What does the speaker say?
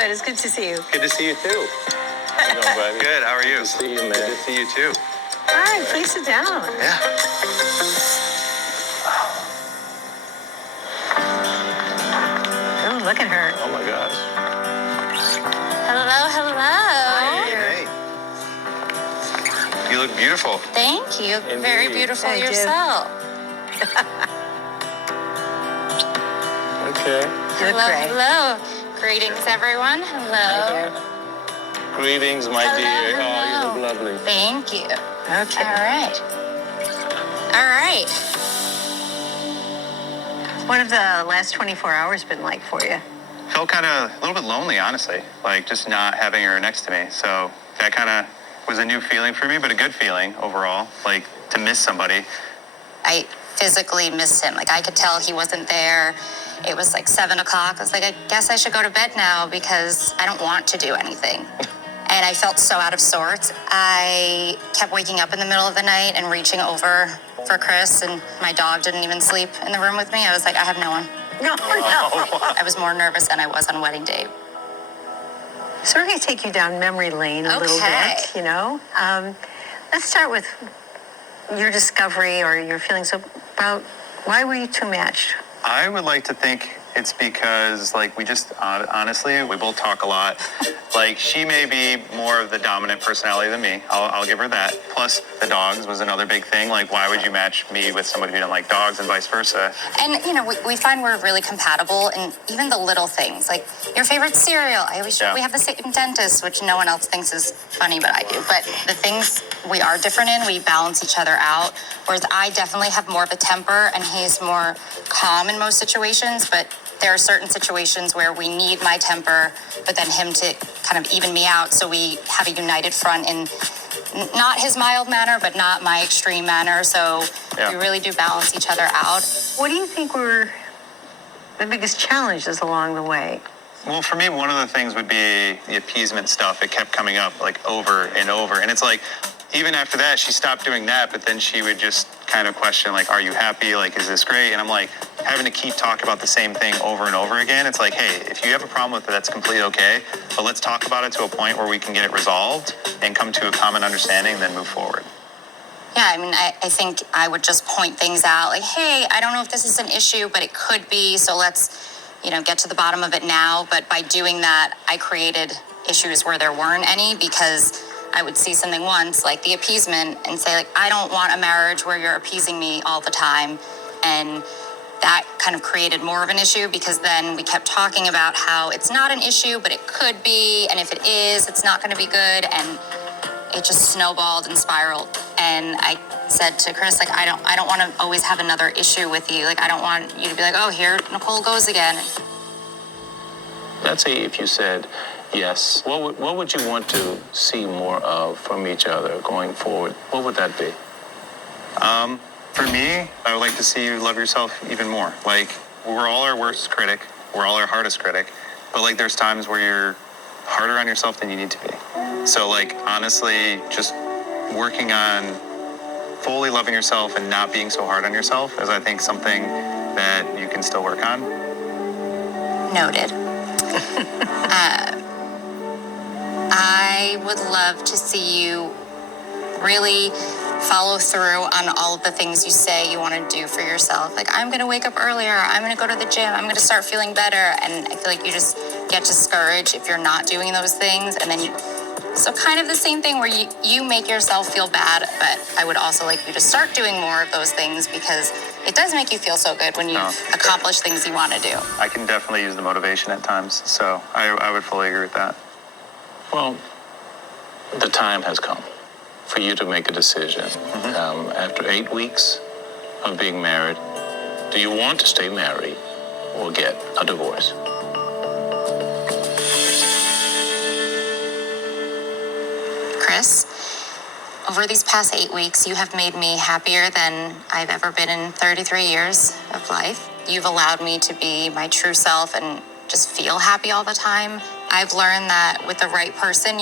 Good. It's good to see you. Good to see you too. How you doing, buddy? Good. How are you? Good to see you, man. Good to see you too. Hi. Please sit down. Yeah. Oh, look at her. Oh my gosh. Hello, hello. Hey. You look beautiful. Thank you. Indeed. Very beautiful Thank you. yourself. Okay. You look Hello, great. hello. Greetings, everyone. Hello. Greetings, my Hello, dear. hello. Oh, you look lovely. Thank you. Okay. All right. All right. What have the last 24 hours been like for you? Felt kind of a little bit lonely, honestly. Like just not having her next to me. So that kind of was a new feeling for me, but a good feeling overall. Like to miss somebody. I physically missed him. Like I could tell he wasn't there. It was like 7 o'clock. I was like, I guess I should go to bed now because I don't want to do anything. And I felt so out of sorts. I kept waking up in the middle of the night and reaching over for Chris, and my dog didn't even sleep in the room with me. I was like, I have no one. No. I was more nervous than I was on wedding day. So we're going to take you down memory lane a little Okay. bit, you know. Let's start with your discovery or your feelings about why were you two matched? I would like to think it's because, like, we just, honestly, we both talk a lot. Like, she may be more of the dominant personality than me. I'll give her that. Plus, the dogs was another big thing. Like, why would you match me with somebody who didn't like dogs and vice versa? And, you know, we find we're really compatible in even the little things, like your favorite cereal. I always Yeah. we have the same dentist, which no one else thinks is funny, but I do. But the things we are different in, we balance each other out. Whereas I definitely have more of a temper, and he's more calm in most situations. But there are certain situations where we need my temper, but then him to kind of even me out. So we have a united front in not his mild manner, but not my extreme manner. So Yeah. we really do balance each other out. What do you think were the biggest challenges along the way? Well, for me, one of the things would be the appeasement stuff. It kept coming up, like, over and over. And it's like, even after that, she stopped doing that, but then she would just kind of question, like, are you happy? Like, is this great? And I'm like, having to keep talking about the same thing over and over again. It's like, hey, if you have a problem with it, that's completely okay. But let's talk about it to a point where we can get it resolved and come to a common understanding and then move forward. Yeah, I mean, I think I would just point things out, like, hey, I don't know if this is an issue, but it could be, so let's, you know, get to the bottom of it now. But by doing that, I created issues where there weren't any, because I would see something once, like the appeasement, and say, like, I don't want a marriage where you're appeasing me all the time. And that kind of created more of an issue, because then we kept talking about how it's not an issue, but it could be, and if it is, it's not going to be good. And it just snowballed and spiraled. And I said to Chris, like, I don't want to always have another issue with you. Like, I don't want you to be like, oh, here Nicole goes again. Let's say if you said yes, what would you want to see more of from each other going forward? What would that be? For me, I would like to see you love yourself even more. Like, we're all our worst critic. We're all our hardest critic. But, like, there's times where you're harder on yourself than you need to be. So, like, honestly, just working on fully loving yourself and not being so hard on yourself is, I think, something that you can still work on. Noted. I would love to see you really follow through on all of the things you say you want to do for yourself. Like, I'm going to wake up earlier. I'm going to go to the gym. I'm going to start feeling better. And I feel like you just get discouraged if you're not doing those things. And then so kind of the same thing where you make yourself feel bad, but I would also like you to start doing more of those things, because it does make you feel so good when you accomplish things you want to do. I can definitely use the motivation at times. So I would fully agree with that. Well, the time has come for you to make a decision. After 8 weeks of being married, do you want to stay married or get a divorce? Chris, over these past 8 weeks, you have made me happier than I've ever been in 33 years of life. You've allowed me to be my true self and just feel happy all the time. I've learned that with the right person,